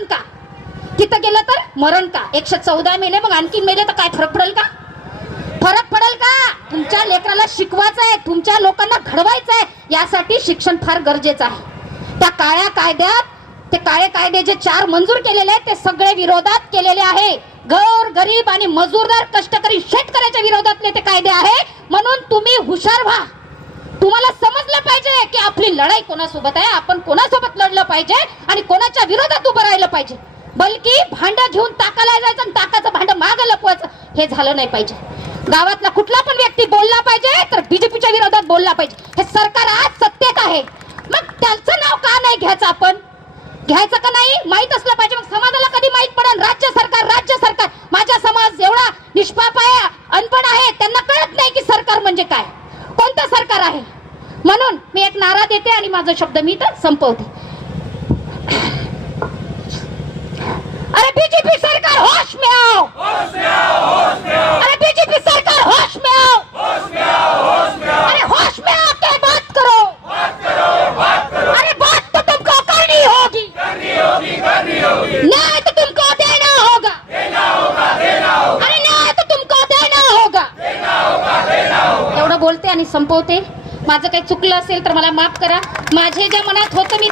मरण का, तिथं गेलं तर मरण का, 114 मेले मग आणखी मेले तर काय फरक पडेल का? फरक पडेल का? तुमच्या लेकराला शिकवायचं आहे, तुमच्या लोकांना घडवायचं आहे, यासाठी शिक्षण फार गरजेचं आहे. त्या काळ्या कायद्यात, ते काळे कायदे जे 4 मंजूर केलेले आहेत ते सगळे विरोधात केलेले आहे. गोर गरीब आणि मजूरदार कष्टकरी शेतकऱ्याच्या विरोधातले ते कायदे आहे. म्हणून तुम्ही हुशार व्हा. तुम्हाला समजलं पाहिजे की आपली लढाई कोणासोबत आहे, आपण कोणासोबत लढलं पाहिजे आणि कोणाच्या विरोधात उभं राहिलं पाहिजे. बल्कि भांडं घेऊन ताकाला जायचं आणि ताकाचं भांडं मागं लपवायचं, हे झालं नाही पाहिजे. गावातला कुठला पण व्यक्ती बोलला पाहिजे तर बीजेपीच्या विरोधात बोलला पाहिजे. हे सरकार आज सत्तेत आहे, मग त्याचं नाव का नाही घ्यायचं? आपण घ्यायचं का नाही माहित असलं पाहिजे. मग समाजाला कधी माहित पडेल? राज्य सरकार. माझा समाज एवढा निष्पाप आहे, अनपढ आहे, त्यांना कळत नाही की सरकार म्हणजे काय, कोणतं सरकार आहे. म्हणून मी एक नारा देते आणि माझा शब्द मी तर संपवते. अरे बीजेपी सरकार होश में आओ, अरे बीजेपी सरकार होश में आओ, अरे होश में आके बात करो, अरे बात तो तुमको करनी होगी, न्याय तो तुमको देना होगा, अरे न्याय तो तुमको देना होगा. एवढं बोलते आणि संपवते. माझं काही चुकलं असेल तर मला माफ करा. माझे ज्या मनात होतं मी